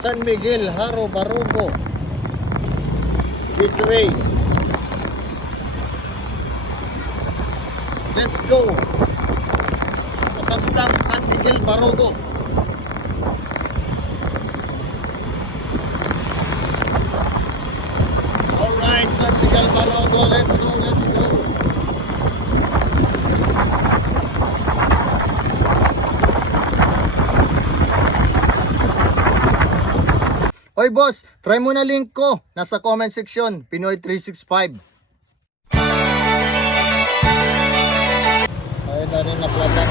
San Miguel, Haro, Barugo. This way. Let's go. Samtang San Miguel, Barugo. Alright, San Miguel, Barugo. Let's go, let's go. Hoy boss, try mo na link ko. Nasa comment section, Pinoy 365. Ayun na rin na plata.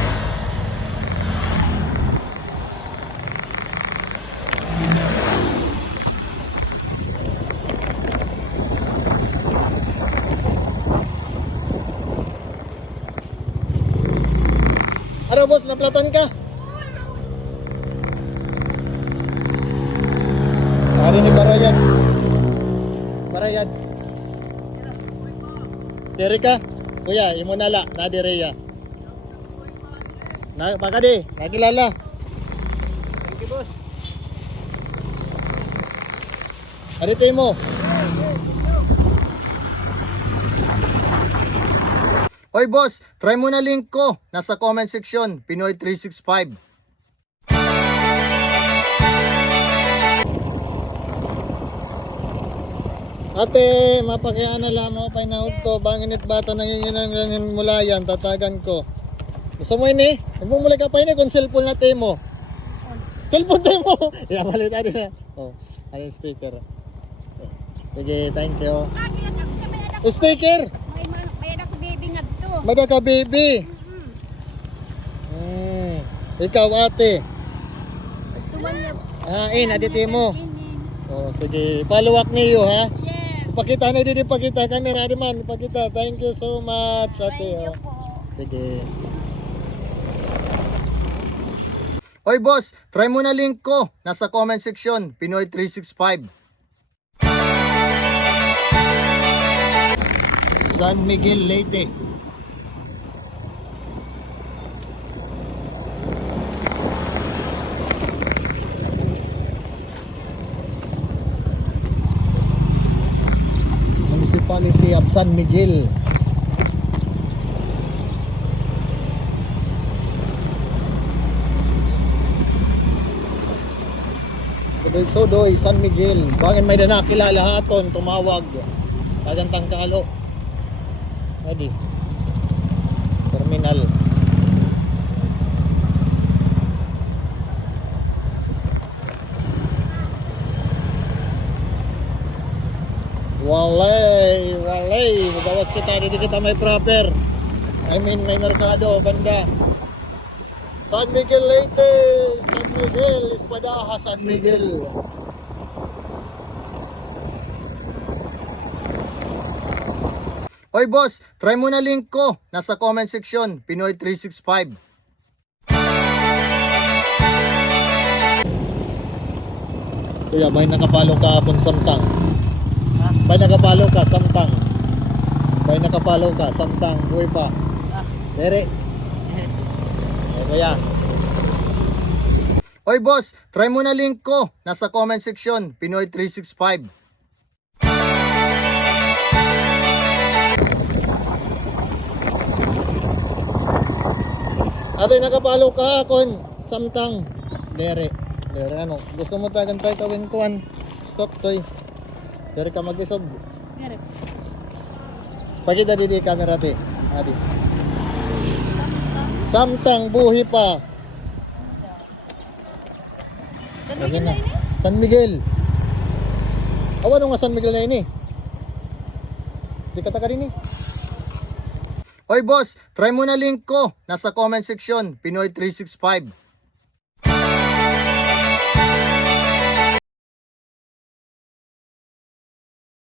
Ano boss, naplatan ka? Ano ni Barayad? Barayad. Diri ka? Kuya, imo nala, na diri ya. Na baka di, nakilala. Thank you, boss. Arito mo. Hoy boss, try mo na link ko. Nasa comment section, Pinoy 365. Ate, mapakiana lang mo pa inaud to. Banginit bata nanginginan mulayan, tatagan ko. Gusto mo ini? Huwag mong muli ka pa ini kung cellphone na mo. Cellphone mo! Yeah, malit na. Oh, ayun sticker. Sige, thank you. Sticker! May ako baby nga to. Mada ka baby. Ikaw ate. Aditi mo. Oh, sige. Paluwak niyo ha. Yes. Pakita na dito, pakita camera naman, pakita. Thank you so much ate. Thank you Oh. po. Sige. Hoy boss, try mo na link ko. Nasa comment section, Pinoy 365. San Miguel, Leyte. Municipality of San Miguel. Sudoy, San Miguel. Bangin may nakilala haton, tumawag. Tagang Tangkalo. Ready. Terminal. Walay. Magawas kita, dito kita may proper. I mean, may merkado, banda. San Miguel, Leyte. San Miguel, Espadaha, San Miguel. Hoy boss, try mo na link ko. Nasa comment section, Pinoy 365. Kuya, may nakapalo ka apon samtang. May nakapalo ka samtang. May nakapalo ka samtang. Buhay pa. Dere. Kuya. Hoy boss, try mo na link ko. Nasa comment section, Pinoy 365. Ate, nakapalo ka kon samtang. Dere ano, gusto mo tagan tayo kawin kuan. Stop toy. Dere ka mag-isob. Meron. Pakita didi camera te. Adi. Samtang buhi pa. San Miguel na ini? San Miguel. Awan nga San Miguel na ini. Di ka taka din eh. Hoy boss, try mo na link ko. Nasa comment section, Pinoy 365.